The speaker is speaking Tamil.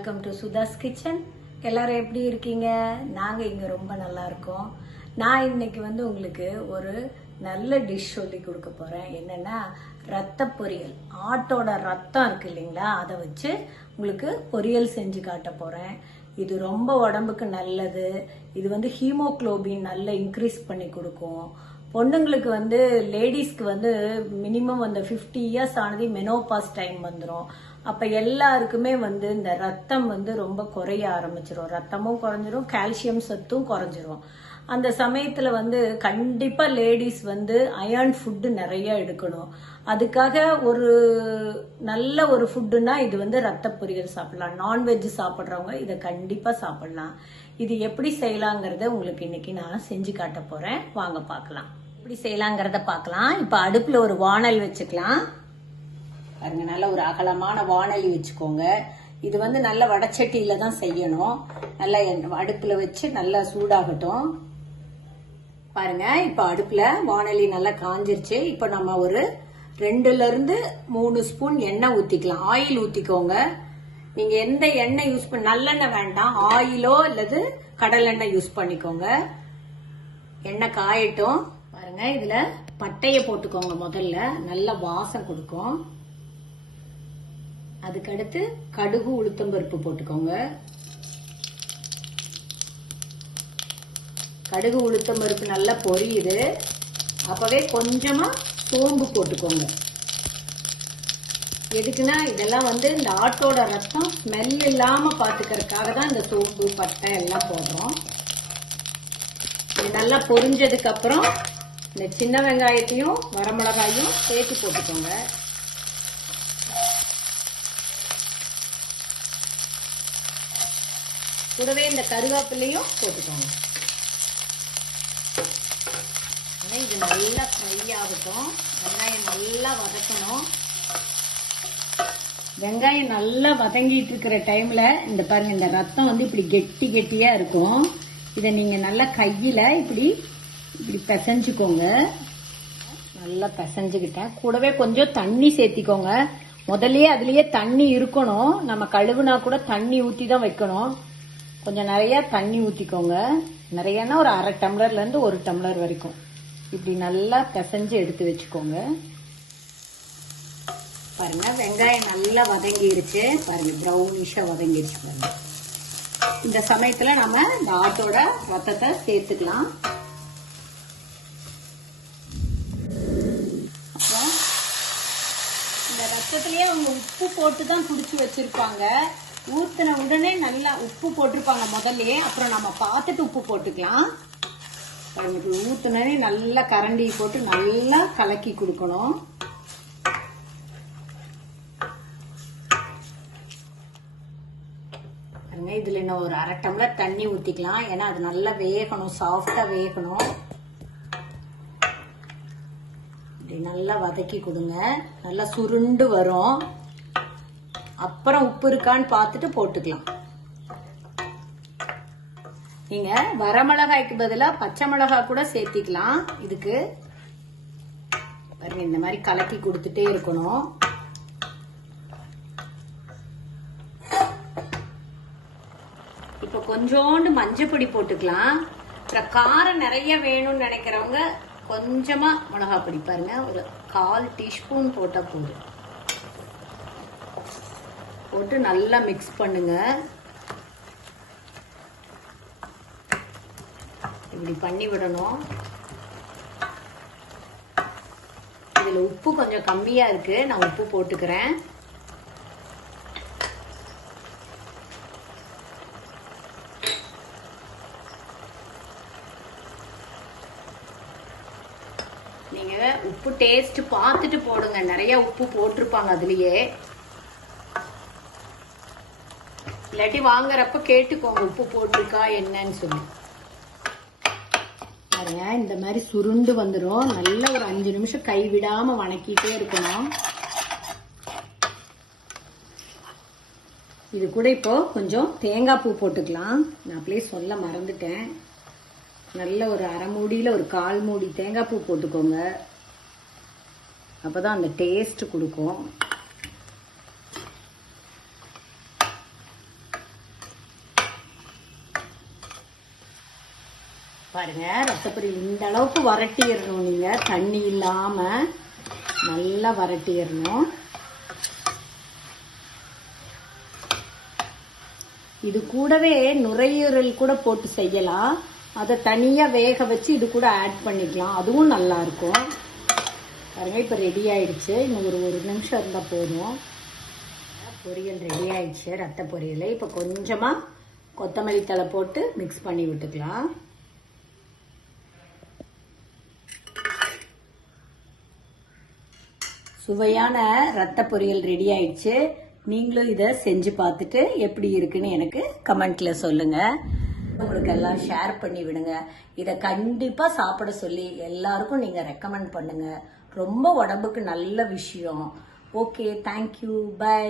வெல்கம் டு சுதாஸ் கிச்சன் எல்லாரும் எப்படி இருக்கீங்க? நாங்கள் இங்கே ரொம்ப நல்லா இருக்கோம். நான் இன்னைக்கு வந்து உங்களுக்கு ஒரு நல்ல டிஷ் சொல்லி கொடுக்க போகிறேன் என்னென்னா ரத்த பொரியல். ஆட்டோட ரத்தம் இருக்கு இல்லைங்களா? அதை வச்சு உங்களுக்கு பொரியல் செஞ்சு காட்ட போகிறேன் இது ரொம்ப உடம்புக்கு நல்லது. இது வந்து ஹீமோக்ளோபின் நல்லா இன்க்ரீஸ் பண்ணி கொடுக்கும். பொண்ணுங்களுக்கு வந்து லேடிஸ்க்கு வந்து மினிமம் அந்த ஃபிஃப்டி இயர்ஸ் ஆனது மெனோபாஸ் டைம் வந்துடும் அப்போ எல்லாருக்குமே வந்து இந்த ரத்தம் வந்து ரொம்ப குறைய ஆரம்பிச்சிரும். ரத்தமும் குறைஞ்சிரும் கால்சியம் சத்தும் குறைஞ்சிரும். அந்த சமயத்தில் வந்து கண்டிப்பாக லேடிஸ் வந்து அயர்ன் ஃபுட்டு நிறைய எடுக்கணும். அதுக்காக ஒரு நல்ல ஒரு ஃபுட்டுனா இது வந்து ரத்த பொரியல் சாப்பிடலாம். நான்வெஜ் சாப்பிட்றவங்க இதை கண்டிப்பாக சாப்பிடலாம். இது எப்படி செய்யலாங்கிறத உங்களுக்கு இன்னைக்கு நான் செஞ்சு காட்ட போகிறேன் வாங்க பார்க்கலாம். எப்படி செய்யலாங்கிறத பார்க்கலாம். இப்போ அடுப்பில் ஒரு வானல் வச்சுக்கலாம். பாருங்க நல்ல ஒரு அகலமான வானலி வச்சுக்கோங்க. இது வந்து நல்ல வடச்சட்டியில தான் செய்யணும். நல்லா அடுப்புல வச்சு நல்லா சூடாகட்டும். பாருங்க இப்ப அடுப்புல வானலி நல்லா காஞ்சிருச்சு. இப்ப நம்ம ஒரு ரெண்டுல இருந்து மூணு ஸ்பூன் எண்ணெய் ஊத்திக்கலாம். ஆயில் ஊத்திக்கோங்க. நீங்க எந்த எண்ணெய் யூஸ் பண்ண நல்லெண்ணெய் வேண்டாம். ஆயிலோ அல்லது கடலெண்ணெய் யூஸ் பண்ணிக்கோங்க. எண்ணெய் காயட்டும். பாருங்க இதுல பட்டைய போட்டுக்கோங்க முதல்ல. நல்ல வாசம் கொடுக்கும். அதுக்கடுத்து கடுகு உளுத்தம்பருப்பு போட்டுக்கோங்க. கடுகு உளுத்தம்பருப்பு நல்லா பொரியுது. அப்பவே கொஞ்சமா சோம்பு போட்டுக்கோங்க. எதுக்குன்னா இதெல்லாம் வந்து இந்த ஆட்டோட ரத்தம் ஸ்மெல் இல்லாம பாத்துக்கிறதுக்காக தான் இந்த சோம்பு பட்டை எல்லாம் போடுறோம். இது நல்லா பொரிஞ்சதுக்கு அப்புறம் இந்த சின்ன வெங்காயத்தையும் வரமிளகாயும் சேர்த்து போட்டுக்கோங்க. கூடவே இந்த கருவேப்பிலையும் போட்டுக்கோங்க. இது நல்லா ஃப்ரை ஆகட்டும். வெங்காயம் நல்லா வதக்கணும். வெங்காயம் நல்லா வதங்கிட்டு இருக்கிற டைம்ல இந்த பாருங்க இந்த ரத்தம் வந்து இப்படி கெட்டி கெட்டியா இருக்கும். இதை நீங்க நல்லா கையில இப்படி இப்படி பிசைஞ்சுக்கோங்க. நல்லா பிசைஞ்சுக்கிட்டேன் கூடவே கொஞ்சம் தண்ணி சேர்த்திக்கோங்க. முதல்லயே அதுலயே தண்ணி இருக்கணும். நம்ம கழுவுனா கூட தண்ணி ஊத்தி தான் வைக்கணும். கொஞ்சம் நிறைய தண்ணி ஊற்றிக்கோங்க நிறையனா ஒரு அரை டம்ளர்லேருந்து ஒரு டம்ளர் வரைக்கும். இப்படி நல்லா பிசைஞ்சு எடுத்து வச்சுக்கோங்க. பாருங்க வெங்காயம் நல்லா வதங்கிருச்சு. பாருங்க ப்ரௌனிஷாக வதங்கிருச்சு பாருங்க. இந்த சமயத்தில் நம்ம இந்த ஆட்டோட ரத்தத்தை சேர்த்துக்கலாம். அப்புறம் இந்த ரத்தத்திலேயே அவங்க உப்பு போட்டு தான் குடிச்சு வச்சிருப்பாங்க. ஊத்தின உடனே நல்லா உப்பு போட்டிருப்பாங்க முதல்லயே. அப்புறம் நம்ம பார்த்துட்டு உப்பு போட்டுக்கலாம். நம்மளுக்கு ஊத்துனே நல்லா கரண்டி போட்டு நல்லா கலக்கி கொடுக்கணும். இதில் இதுல இன்னும் ஒரு அரை டம்ளர் தண்ணி ஊத்திக்கலாம். ஏன்னா அது நல்லா வேகணும் சாஃப்டா வேகணும். இப்படி நல்லா வதக்கி கொடுங்க. நல்லா சுருண்டு வரும். அப்புறம் உப்பு இருக்கான்னு பார்த்துட்டு போட்டுக்கலாம். நீங்க வரமிளகாய்க்கு பதிலாக பச்சை மிளகாய் கூட சேர்த்திக்கலாம். இதுக்கு பாருங்க இந்த மாதிரி கலக்கி கொடுத்துட்டே இருக்கணும். இப்போ கொஞ்சோண்டு மஞ்சப்பொடி போட்டுக்கலாம். அப்புறம் காரம் நிறைய வேணும்னு நினைக்கிறவங்க கொஞ்சமா மிளகாய் பொடி பாருங்க ஒரு கால் டீஸ்பூன் போட்டால் போதும். போட்டு நல்லா மிக்ஸ் பண்ணுங்க. இப்படி பண்ணி விடணும். இதுல உப்பு கொஞ்சம் கம்மியா இருக்கு. நான் உப்பு போட்டுக்கிறேன். நீங்க உப்பு டேஸ்ட் பார்த்துட்டு போடுங்க. நிறைய உப்பு போட்டிருப்பாங்க அதுலயே. இல்லாட்டி வாங்குறப்ப கேட்டுக்கோங்க உப்பு போட்டிருக்கா என்னன்னு சொல்லி. பாருங்க இந்த மாதிரி சுருண்டு வந்துடும் நல்ல ஒரு அஞ்சு நிமிஷம் கை விடாம வணக்கிட்டே இருக்கணும். இது கூட இப்போ கொஞ்சம் தேங்காய் பூ போட்டுக்கலாம். நான் அப்படியே சொல்ல மறந்துட்டேன். நல்ல ஒரு அரை மூடியில் ஒரு கால் மூடி தேங்காய் பூ போட்டுக்கோங்க. அப்பதான் அந்த டேஸ்ட் கொடுக்கும். பாருங்க ரசப்பொடி இந்த அளவுக்கு வரட்டிடணும் நீங்க. தண்ணி இல்லாம நல்லா வரட்டிடணும். இது கூடவே நுரையீரல் கூட போட்டு செய்யலாம். அதை தனியா வேக வச்சு இது கூட ஆட் பண்ணிக்கலாம். அதுவும் நல்லா இருக்கும். பாருங்க இப்ப ரெடி ஆயிடுச்சு. இன்னும் ஒரு ஒரு நிமிஷம் இருந்தா போதும். பொரியல் ரெடி ஆயிடுச்சு ரத்த பொரியல் இப்ப கொஞ்சமா கொத்தமல்லி தழை போட்டு மிக்ஸ் பண்ணி விட்டுக்கலாம். சுவையான ரத்த பொரியல் ரெடி ஆயிடுச்சு. நீங்களும் இதை செஞ்சு பார்த்துட்டு எப்படி இருக்குன்னு எனக்கு கமெண்ட்ல சொல்லுங்க. உங்களுக்கு எல்லாம் ஷேர் பண்ணி விடுங்க. இதை கண்டிப்பா சாப்பிட சொல்லி எல்லாருக்கும் நீங்க ரெக்கமெண்ட் பண்ணுங்க. ரொம்ப உடம்புக்கு நல்ல விஷயம். Okay thank you bye